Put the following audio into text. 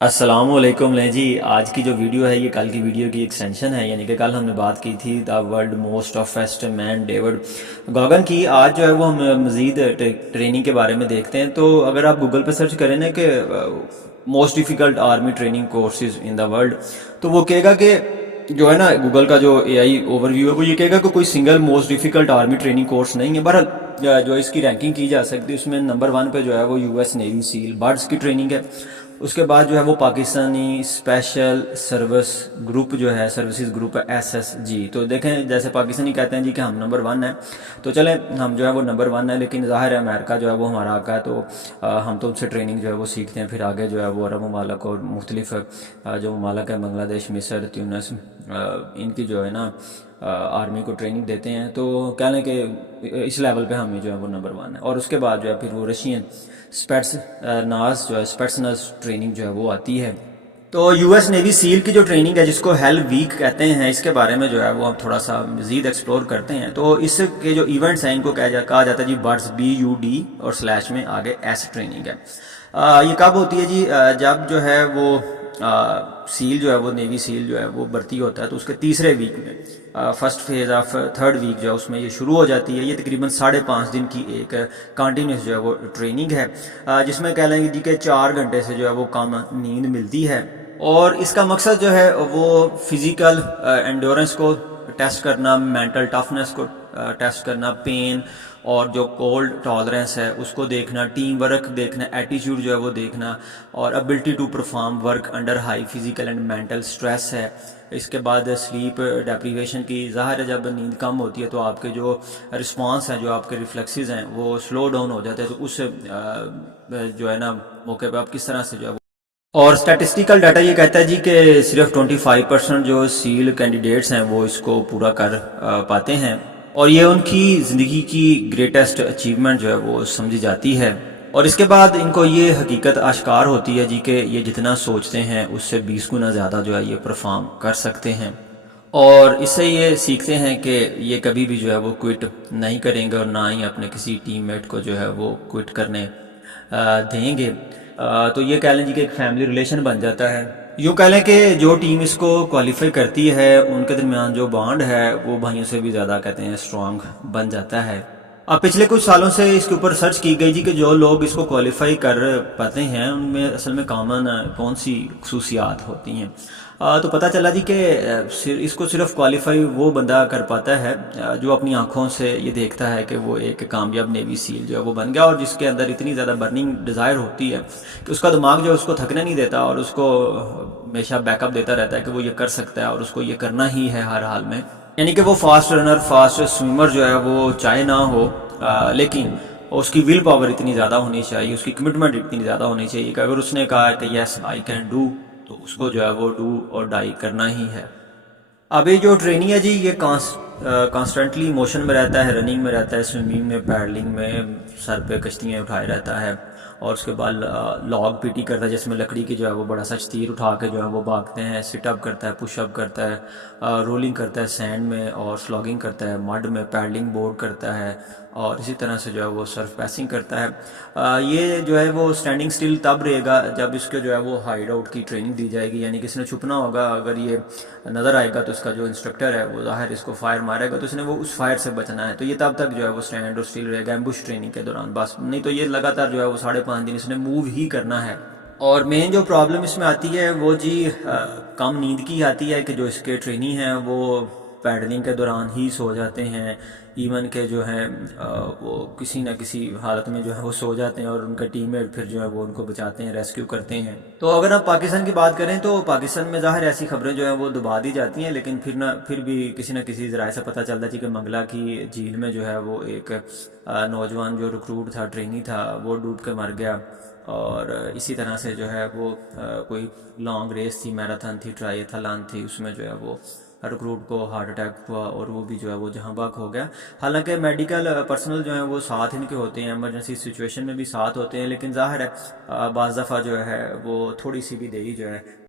السلام علیکم لیں جی، آج کی جو ویڈیو ہے یہ کل کی ویڈیو کی ایکسٹینشن ہے، یعنی کہ کل ہم نے بات کی تھی the world most toughest man David Goggins کی۔ آج جو ہے وہ ہم مزید ٹریننگ کے بارے میں دیکھتے ہیں۔ تو اگر آپ گوگل پہ سرچ کریں نا کہ most difficult army training courses in the world, تو وہ کہے گا کہ جو ہے نا گوگل کا جو اے آئی اوور ویو ہے وہ یہ کہے گا کہ کوئی single most difficult army training course نہیں ہے۔ بہرحال جو اس کی رینکنگ کی جا سکتی ہے اس میں نمبر 1 پہ جو ہے وہ U S Navy SEAL BUDS کی ٹریننگ ہے۔ اس کے بعد جو ہے وہ پاکستانی اسپیشل سروس گروپ جو ہے، سروسز گروپ ہے SSG۔ تو دیکھیں جیسے پاکستانی کہتے ہیں جی کہ ہم نمبر 1 ہیں، تو چلیں ہم جو ہے وہ نمبر 1 ہے، لیکن ظاہر ہے امریکہ جو ہے وہ ہمارا آقا ہے، تو ہم تو ان سے ٹریننگ جو ہے وہ سیکھتے ہیں، پھر آگے جو ہے وہ عرب ممالک اور مختلف جو ممالک ہیں بنگلہ دیش، مصر، تیونس، ان کی جو ہے نا آرمی کو ٹریننگ دیتے ہیں۔ تو کہہ لیں کہ اس لیول پہ ہم جو ہے وہ نمبر 1 ہے۔ اور اس کے بعد جو ہے پھر وہ رشین اسپیٹس ناز جو ہے اسپیٹسنز ٹریننگ جو ہے وہ آتی ہے۔ تو یو ایس نیوی سیل کی جو ٹریننگ ہے جس کو ہیل ویک کہتے ہیں، اس کے بارے میں جو ہے وہ ہم تھوڑا سا مزید ایکسپلور کرتے ہیں۔ تو اس کے جو ایونٹس ہیں ان کو کہا جاتا ہے جی برڈز BUD اور سلیش میں آگے S ٹریننگ ہے۔ یہ کب ہوتی ہے جی؟ جب جو ہے وہ سیل جو ہے وہ نیوی سیل جو ہے وہ بھرتی ہوتا ہے تو اس کے تیسرے ویک میں first phase of third week جو ہے اس میں یہ شروع ہو جاتی ہے۔ یہ تقریباً 5.5 دن کی ایک کنٹینیوس جو ہے وہ ٹریننگ ہے، جس میں کہہ لیں گے جی کہ 4 گھنٹے سے جو ہے وہ کم نیند ملتی ہے۔ اور اس کا مقصد جو ہے وہ فزیکل انڈورنس کو ٹیسٹ کرنا، مینٹل ٹفنس کو ٹیسٹ کرنا، پین اور جو کولڈ ٹالرنس ہے اس کو دیکھنا، ٹیم ورک دیکھنا، ایٹیچیوڈ جو ہے وہ دیکھنا، اور ability to perform work under high physical and mental stress ہے۔ اس کے بعد سلیپ ڈیپریویشن کی، ظاہر ہے جب نیند کم ہوتی ہے تو آپ کے جو رسپانس ہیں، جو آپ کے ریفلیکسز ہیں وہ سلو ڈاؤن ہو جاتے ہیں۔ تو اس جو ہے نا موقع پہ آپ کس طرح سے جو ہے اور اسٹیٹسٹیکل ڈیٹا یہ کہتا ہے جی کہ صرف 25% جو سیل کینڈیڈیٹس ہیں وہ اس کو پورا کر پاتے ہیں، اور یہ ان کی زندگی کی گریٹسٹ اچیومنٹ جو ہے وہ سمجھی جاتی ہے۔ اور اس کے بعد ان کو یہ حقیقت آشکار ہوتی ہے جی کہ یہ جتنا سوچتے ہیں اس سے 20 گنا زیادہ جو ہے یہ پرفارم کر سکتے ہیں، اور اس سے یہ سیکھتے ہیں کہ یہ کبھی بھی جو ہے وہ کوئٹ نہیں کریں گے اور نہ ہی اپنے کسی ٹیم میٹ کو جو ہے وہ کوئٹ کرنے دیں گے۔ تو یہ کہہ لیں جی کہ ایک فیملی ریلیشن بن جاتا ہے۔ یوں کہہ لیں کہ جو ٹیم اس کو کوالیفائی کرتی ہے ان کے درمیان جو بانڈ ہے وہ بھائیوں سے بھی زیادہ کہتے ہیں اسٹرانگ بن جاتا ہے۔ اب پچھلے کچھ سالوں سے اس کے اوپر سرچ کی گئی جی کہ جو لوگ اس کو کوالیفائی کر پاتے ہیں ان میں اصل میں کامن کون سی خصوصیات ہوتی ہیں۔ تو پتہ چلا جی کہ اس کو صرف کوالیفائی وہ بندہ کر پاتا ہے جو اپنی آنکھوں سے یہ دیکھتا ہے کہ وہ ایک کامیاب نیوی سیل جو ہے وہ بن گیا، اور جس کے اندر اتنی زیادہ برننگ ڈیزائر ہوتی ہے کہ اس کا دماغ جو ہے اس کو تھکنے نہیں دیتا اور اس کو ہمیشہ بیک اپ دیتا رہتا ہے کہ وہ یہ کر سکتا ہے اور اس کو یہ کرنا ہی ہے ہر حال میں۔ یعنی کہ وہ فاسٹ رنر، فاسٹ سوئمر جو ہے وہ چاہے نہ ہو، لیکن اس کی ول پاور اتنی زیادہ ہونی چاہیے، اس کی کمٹمنٹ اتنی زیادہ ہونی چاہیے کہ اگر اس نے کہا کہ یس آئی کین ڈو تو اس کو جو ہے وہ ڈو اور ڈائی کرنا ہی ہے۔ اب یہ جو ٹریننگ ہے جی یہ کانسٹنٹلی موشن میں رہتا ہے، رننگ میں رہتا ہے، سوئمنگ میں، پیڈلنگ میں، سر پہ کشتیاں اٹھائے رہتا ہے، اور اس کے بعد لاگ پیٹی کرتا ہے جس میں لکڑی کی جو ہے وہ بڑا سا تیر اٹھا کے جو ہے وہ بھاگتے ہیں، سٹ اپ کرتا ہے، پش اپ کرتا ہے، رولنگ کرتا ہے سینڈ میں، اور سلاگنگ کرتا ہے مڈ میں، پیڈلنگ بورڈ کرتا ہے، اور اسی طرح سے جو ہے وہ سرف پیسنگ کرتا ہے۔ یہ جو ہے وہ سٹینڈنگ سٹل تب رہے گا جب اس کے جو ہے وہ ہائیڈ آؤٹ کی ٹریننگ دی جائے گی، یعنی کہ اس نے چھپنا ہوگا، اگر یہ نظر آئے گا تو اس کا جو انسٹرکٹر ہے وہ ظاہر اس کو فائر مارے گا تو اس نے وہ اس فائر سے بچنا ہے، تو یہ تب تک جو ہے وہ سٹینڈ اور سٹل رہے گا ایمبوش ٹریننگ کے دوران بس، نہیں تو یہ لگاتار جو ہے وہ 5.5 دن اس نے موو ہی کرنا ہے۔ اور مین جو پرابلم اس میں آتی ہے وہ جی کم نیند کی آتی ہے کہ جو اس کے ٹرینی ہیں وہ پیڈلنگ کے دوران ہی سو جاتے ہیں، ایون کہ جو ہیں وہ کسی نہ کسی حالت میں جو ہے وہ سو جاتے ہیں، اور ان کا ٹیم میٹ پھر جو ہے وہ ان کو بچاتے ہیں، ریسکیو کرتے ہیں۔ تو اگر آپ پاکستان کی بات کریں تو پاکستان میں ظاہر ایسی خبریں جو ہیں وہ دبا دی جاتی ہیں، لیکن پھر بھی کسی نہ کسی ذرائع سے پتہ چلتا ہے کہ منگلا کی جھیل میں جو ہے وہ ایک نوجوان جو ریکروٹ تھا، ٹرینی تھا، وہ ڈوب کے مر گیا، اور اسی طرح سے جو ہے وہ کوئی لانگ ریس تھی، میراتھن تھی، ٹرائیتھلان تھی، اس میں جو ہے وہ ریکروٹ کو ہارٹ اٹیک ہوا اور وہ بھی جو ہے وہ جہاں بحق ہو گیا۔ حالانکہ میڈیکل پرسنل جو ہیں وہ ساتھ ان کے ہوتے ہیں، ایمرجنسی سچویشن میں بھی ساتھ ہوتے ہیں، لیکن ظاہر ہے بعض دفعہ جو ہے وہ تھوڑی سی بھی دیری جو ہے